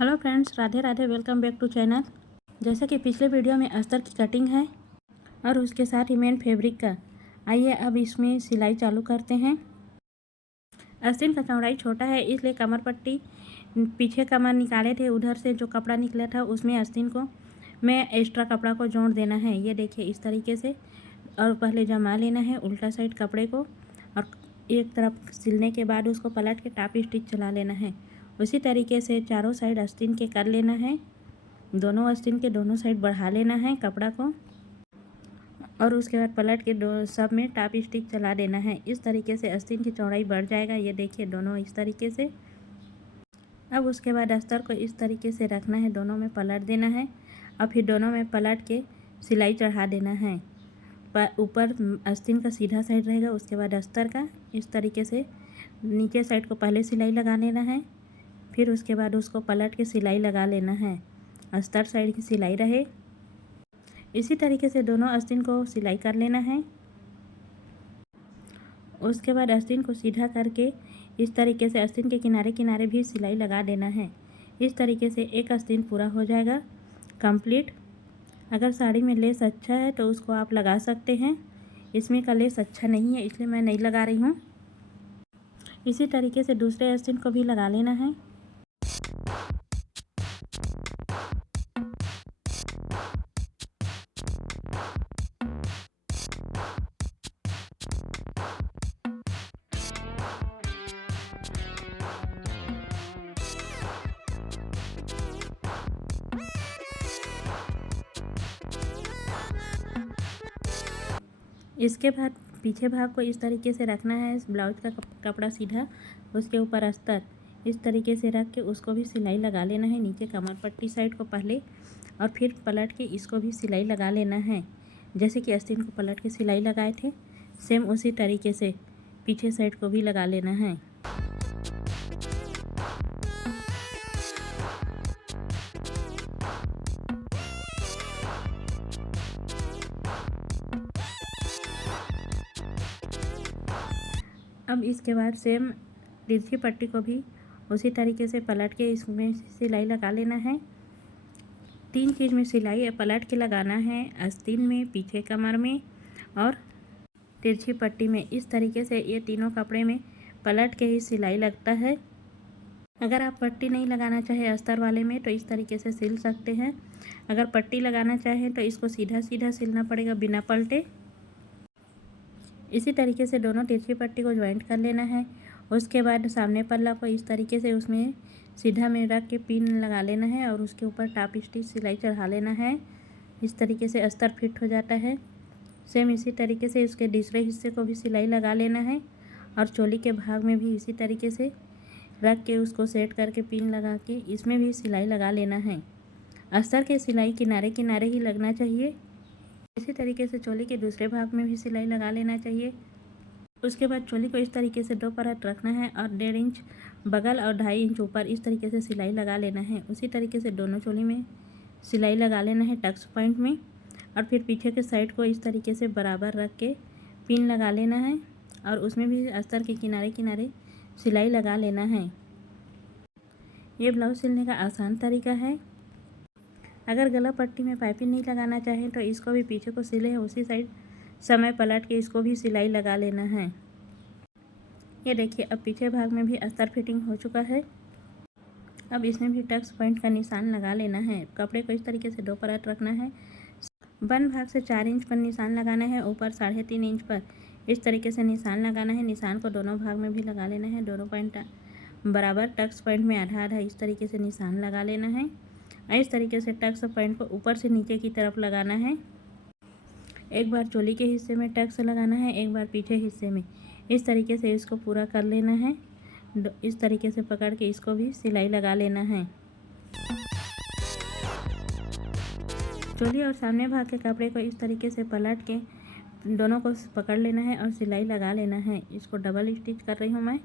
Hello friends, Radhe Radhe. Welcome back to channel. जैसे कि पिछले वीडियो में अस्तर की कटिंग है और उसके साथ ही मेन फैब्रिक का। आइए अब इसमें सिलाई चालू करते हैं। आस्तीन का चौड़ाई छोटा है, इसलिए कमर पट्टी पीछे कमर निकाले थे, उधर से जो कपड़ा निकला था उसमें आस्तीन को मैं एक्स्ट्रा कपड़ा को जोड़ देना है। ये देखिए इस तरीके से। और पहले जमा लेना है उल्टा साइड कपड़े को और एक तरफ सिलने के बाद उसको पलट के टाप स्टिच चला लेना है। उसी तरीके से चारों साइड आस्तीन के कर लेना है। दोनों आस्तीन के दोनों साइड बढ़ा लेना है कपड़ा को और उसके बाद पलट के दो सब में टाप स्टिच चला देना है। इस तरीके से आस्तीन की चौड़ाई बढ़ जाएगा। ये देखिए दोनों इस तरीके से। अब उसके बाद अस्तर को इस तरीके से रखना है, दोनों में पलट देना है और फिर दोनों में पलट के सिलाई चढ़ा देना है। ऊपर आस्तीन का सीधा साइड रहेगा, उसके बाद अस्तर का इस तरीके से नीचे साइड को पहले सिलाई लगा लेना है, फिर उसके बाद उसको पलट के सिलाई लगा लेना है। अस्तर साइड की सिलाई रहे। इसी तरीके से दोनों आस्तीन को सिलाई कर लेना है। उसके बाद आस्तीन को सीधा करके इस तरीके से आस्तीन के किनारे किनारे भी सिलाई लगा देना है। इस तरीके से एक आस्तीन पूरा हो जाएगा कंप्लीट। अगर साड़ी में लेस अच्छा है तो उसको आप लगा सकते हैं। इसमें का लेस अच्छा नहीं है, इसलिए मैं नहीं लगा रही हूँ। इसी तरीके से दूसरे आस्तीन को भी लगा लेना है। इसके बाद पीछे भाग को इस तरीके से रखना है। इस ब्लाउज का कपड़ा सीधा, उसके ऊपर अस्तर इस तरीके से रख के उसको भी सिलाई लगा लेना है। नीचे कमर पट्टी साइड को पहले और फिर पलट के इसको भी सिलाई लगा लेना है। जैसे कि आस्तीन को पलट के सिलाई लगाए थे, सेम उसी तरीके से पीछे साइड को भी लगा लेना है। अब इसके बाद सेम तिरछी पट्टी को भी उसी तरीके से पलट के इसमें सिलाई लगा लेना है। 3 चीज़ में सिलाई पलट के लगाना है, आस्तीन में, पीछे कमर में और तिरछी पट्टी में। इस तरीके से ये तीनों कपड़े में पलट के ही सिलाई लगता है। अगर आप पट्टी नहीं लगाना चाहे अस्तर वाले में तो इस तरीके से सिल सकते हैं। अगर पट्टी लगाना चाहें तो इसको सीधा सीधा सिलना पड़ेगा बिना पलटे। इसी तरीके से दोनों तिरछी पट्टी को ज्वाइंट कर लेना है। उसके बाद सामने पल्ला को इस तरीके से उसमें सीधा में रख के पिन लगा लेना है और उसके ऊपर टाप स्टिच सिलाई चढ़ा लेना है। इस तरीके से अस्तर फिट हो जाता है। सेम इसी तरीके से उसके दूसरे हिस्से को भी सिलाई लगा लेना है और चोली के भाग में भी इसी तरीके से रख के उसको सेट करके पिन लगा के इसमें भी सिलाई लगा लेना है। अस्तर के सिलाई किनारे किनारे ही लगना चाहिए। इसी तरीके से चोली के दूसरे भाग में भी सिलाई लगा लेना चाहिए। उसके बाद चोली को इस तरीके से 2 परत रखना है और 1.5 इंच बगल और 2.5 इंच ऊपर इस तरीके से सिलाई लगा लेना है। उसी तरीके से दोनों चोली में सिलाई लगा लेना है टक्स पॉइंट में और फिर पीछे के साइड को इस तरीके से बराबर रख के पिन लगा लेना है और उसमें भी अस्तर के किनारे किनारे सिलाई लगा लेना है। ये ब्लाउज सिलने का आसान तरीका है। अगर गला पट्टी में पाइपिंग नहीं लगाना चाहें तो इसको भी पीछे को सिले उसी साइड समय पलट के इसको भी सिलाई लगा लेना है। ये देखिए अब पीछे भाग में भी अस्तर फिटिंग हो चुका है। अब इसमें भी टक्स पॉइंट का निशान लगा लेना है। कपड़े को इस तरीके से 2 परत रखना है। बन भाग से 4 इंच पर निशान लगाना है, ऊपर 3.5 इंच पर इस तरीके से निशान लगाना है। निशान को दोनों भाग में भी लगा लेना है। दोनों पॉइंट बराबर टक्स पॉइंट में आधा आधा इस तरीके से निशान लगा लेना है। इस तरीके से टक्स पॉइंट को ऊपर से नीचे की तरफ लगाना है। एक बार चोली के हिस्से में टक्स लगाना है, एक बार पीछे हिस्से में। इस तरीके से इसको पूरा कर लेना है। इस तरीके से पकड़ के इसको भी सिलाई लगा लेना है। चोली और सामने भाग के कपड़े को इस तरीके से पलट के दोनों को पकड़ लेना है और सिलाई लगा लेना है। इसको डबल स्टिच कर रही हूँ मैं।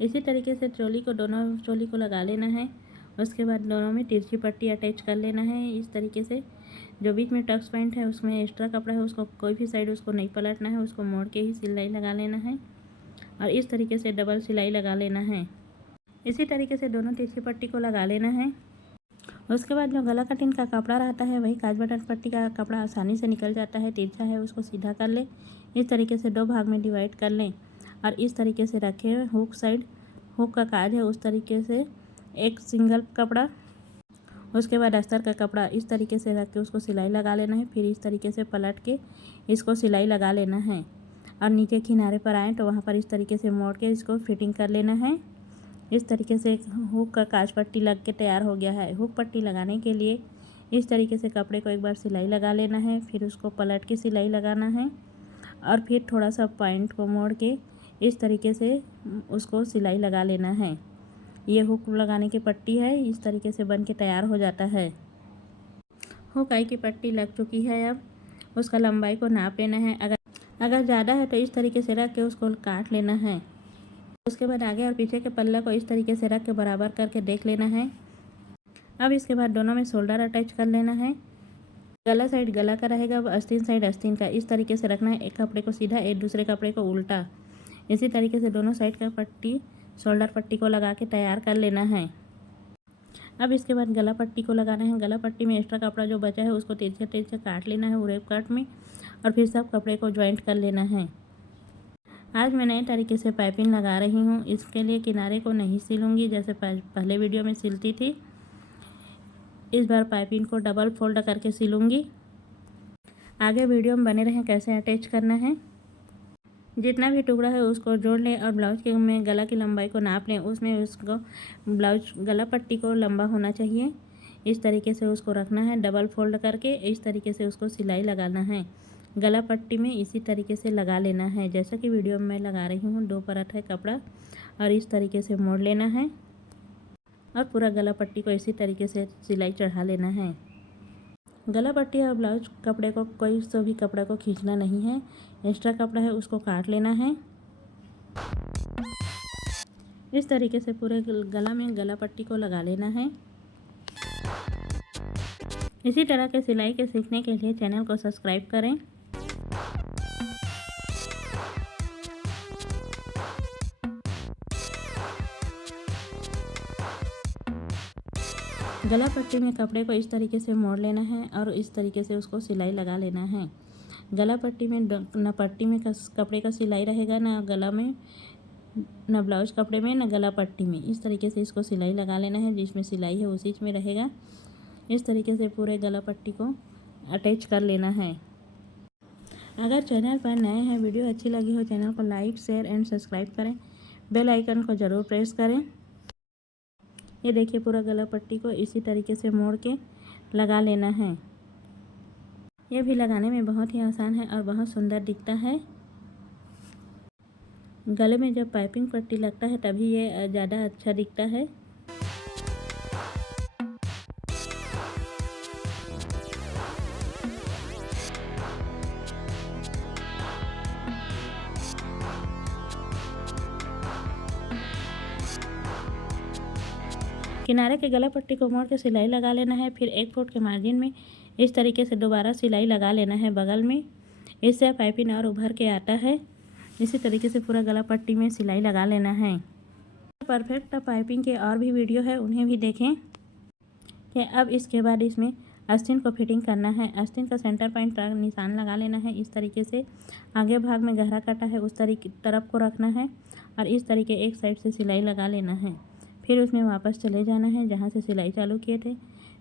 इसी तरीके से दोनों चोली को लगा लेना है। उसके बाद दोनों में तिरछी पट्टी अटैच कर लेना है। इस तरीके से जो बीच में टक्स पॉइंट है उसमें एक्स्ट्रा कपड़ा है, उसको कोई भी साइड उसको नहीं पलटना है, उसको मोड़ के ही सिलाई लगा लेना है और इस तरीके से डबल सिलाई लगा लेना है। इसी तरीके से दोनों तिरछी पट्टी को लगा लेना है। उसके बाद जो गला कटिंग का कपड़ा रहता है वही काज बटन पट्टी का कपड़ा आसानी से निकल जाता है। तिरछा है उसको सीधा कर ले, इस तरीके से 2 भाग में डिवाइड कर लें और इस तरीके से रखे हुक साइड, हुक का काज है उस तरीके से एक सिंगल कपड़ा, उसके बाद अस्तर का कपड़ा इस तरीके से रख के उसको सिलाई लगा लेना है। फिर इस तरीके से पलट के इसको सिलाई लगा लेना है और नीचे किनारे पर आए तो वहाँ पर इस तरीके से मोड़ के इसको फिटिंग कर लेना है। इस तरीके से हुक का काज पट्टी लग के तैयार हो गया है। हुक पट्टी लगाने के लिए इस तरीके से कपड़े को एक बार सिलाई लगा लेना है, फिर उसको पलट के सिलाई लगाना है और फिर थोड़ा सा पॉइंट को मोड़ के इस तरीके से उसको सिलाई लगा लेना है। ये हुक लगाने की पट्टी है, इस तरीके से बन के तैयार हो जाता है। हुक आई की पट्टी लग चुकी है। अब उसका लंबाई को नाप लेना है। अगर ज़्यादा है तो इस तरीके से रख के उसको काट लेना है। उसके बाद आगे और पीछे के पल्ला को इस तरीके से रख के बराबर करके देख लेना है। अब इसके बाद दोनों में शोल्डर अटैच कर लेना है। गला साइड गला का रहेगा, अब आस्तीन साइड आस्तीन का। इस तरीके से रखना है, एक कपड़े को सीधा एक दूसरे कपड़े को उल्टा। इसी तरीके से दोनों साइड का पट्टी शोल्डर पट्टी को लगा के तैयार कर लेना है। अब इसके बाद गला पट्टी को लगाना है। गला पट्टी में एक्स्ट्रा कपड़ा जो बचा है उसको तिरछे तिरछे काट लेना है उरेप कट में और फिर सब कपड़े को ज्वाइंट कर लेना है। आज मैं नए तरीके से पाइपिंग लगा रही हूँ। इसके लिए किनारे को नहीं सिलूँगी जैसे पहले वीडियो में सिलती थी। इस बार पाइपिंग को डबल फोल्ड करके सिलूँगी। आगे वीडियो में बने रहें कैसे अटैच करना है। जितना भी टुकड़ा है उसको जोड़ लें और ब्लाउज के में गला की लंबाई को नाप लें। उसमें उसको ब्लाउज गला पट्टी को लंबा होना चाहिए। इस तरीके से उसको रखना है डबल फोल्ड करके। इस तरीके से उसको सिलाई लगाना है। गला पट्टी में इसी तरीके से लगा लेना है जैसा कि वीडियो में मैं लगा रही हूँ। 2 परत है कपड़ा और इस तरीके से मोड़ लेना है और पूरा गला पट्टी को इसी तरीके से सिलाई चढ़ा लेना है। गला पट्टी और ब्लाउज कपड़े को कोई से भी कपड़े को खींचना नहीं है। एक्स्ट्रा कपड़ा है उसको काट लेना है। इस तरीके से पूरे गला में गला पट्टी को लगा लेना है। इसी तरह के सिलाई के सीखने के लिए चैनल को सब्सक्राइब करें। गला पट्टी में कपड़े को इस तरीके से मोड़ लेना है और इस तरीके से उसको सिलाई लगा लेना है। गला पट्टी में न पट्टी में कपड़े का सिलाई रहेगा, ना गला में, न ब्लाउज कपड़े में, न गला पट्टी में। इस तरीके से इसको सिलाई लगा लेना है। जिसमें सिलाई है उसी में रहेगा। इस तरीके से पूरे गला पट्टी को अटैच कर लेना है। अगर चैनल पर नए हैं, वीडियो अच्छी लगी हो, चैनल को लाइक शेयर एंड सब्सक्राइब करें। बेल आइकन को ज़रूर प्रेस करें। ये देखिए पूरा गला पट्टी को इसी तरीके से मोड़ के लगा लेना है। ये भी लगाने में बहुत ही आसान है और बहुत सुंदर दिखता है। गले में जब पाइपिंग पट्टी लगता है तभी ये ज़्यादा अच्छा दिखता है। किनारे के गला पट्टी को मोड़ के सिलाई लगा लेना है। फिर 1 फुट के मार्जिन में इस तरीके से दोबारा सिलाई लगा लेना है बगल में। इससे पाइपिंग और उभर के आता है। इसी तरीके से पूरा गला पट्टी में सिलाई लगा लेना है। परफेक्ट पाइपिंग के और भी वीडियो है, उन्हें भी देखें। कि अब इसके बाद इसमें आस्तीन को फिटिंग करना है। आस्तीन का सेंटर पॉइंट का निशान लगा लेना है। इस तरीके से आगे भाग में गहरा काटा है उस तरफ को रखना है और इस तरीके एक साइड से सिलाई लगा लेना है। फिर उसमें वापस चले जाना है जहाँ से सिलाई चालू किए थे।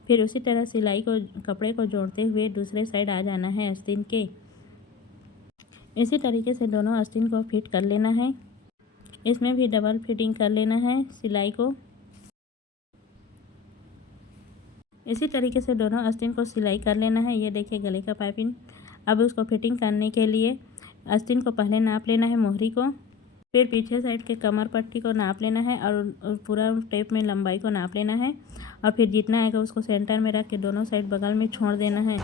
फिर उसी तरह सिलाई को कपड़े को जोड़ते हुए दूसरे साइड आ जाना है आस्तीन के। इसी तरीके से दोनों आस्तीन को फिट कर लेना है। इसमें भी डबल फिटिंग कर लेना है सिलाई को। इसी तरीके से दोनों आस्तीन को सिलाई कर लेना है। ये देखिए गले का पाइपिंग। अब उसको फिटिंग करने के लिए आस्तीन को पहले नाप लेना है मोहरी को, फिर पीछे साइड के कमर पट्टी को नाप लेना है और पूरा टेप में लंबाई को नाप लेना है और फिर जितना आएगा उसको सेंटर में रख के दोनों साइड बगल में छोड़ देना है।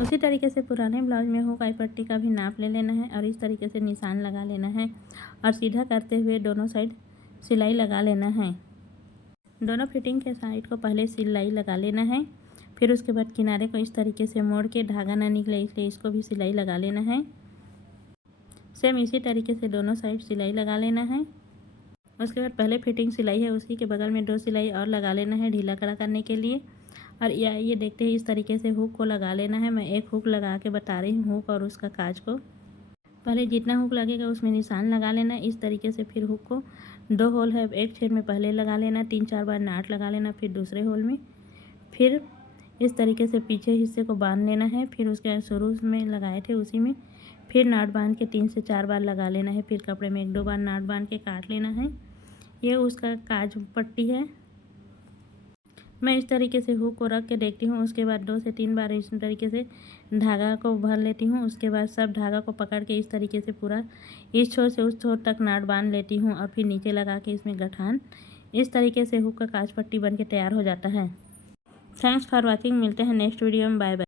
उसी तरीके से पुराने ब्लाउज में हुक आई पट्टी का भी नाप ले लेना है और इस तरीके से निशान लगा लेना है और सीधा करते हुए दोनों साइड सिलाई लगा लेना है। दोनों फिटिंग के साइड को पहले सिलाई लगा लेना है। फिर उसके बाद किनारे को इस तरीके से मोड़ के धागा ना निकले इसलिए इसको भी सिलाई लगा लेना है। सेम इसी तरीके से दोनों साइड सिलाई लगा लेना है उसके बाद पहले फिटिंग सिलाई है उसी के बगल में 2 सिलाई और लगा लेना है ढीला कड़ा करने के लिए। और ये देखते हैं इस तरीके से हुक को लगा लेना है। मैं एक हुक लगा के बता रही हूँ हुक और उसका काज को। पहले जितना हुक लगेगा उसमें निशान लगा लेना इस तरीके से। फिर हुक को 2 होल है एक छेद में पहले लगा लेना, 3-4 बार नाट लगा लेना, फिर दूसरे होल में। फिर इस तरीके से पीछे हिस्से को बांध लेना है। फिर उसके शुरू में लगाए थे उसी में फिर नाट बांध के 3 से 4 बार लगा लेना है। फिर कपड़े में 1-2 बार नाट बांध के काट लेना है। ये उसका काज पट्टी है। मैं इस तरीके से हुक को रख के देखती हूँ। उसके बाद 2 से 3 बार इस तरीके से धागा को भर लेती हूँ। उसके बाद सब धागा को पकड़ के इस तरीके से पूरा इस छोर से उस छोर तक नाट बांध लेती हूँ और फिर नीचे लगा के इसमें गठान। इस तरीके से हुक का काज पट्टी बन के तैयार हो जाता है। Thanks for watching. मिलते हैं नेक्स्ट वीडियो में। Bye bye.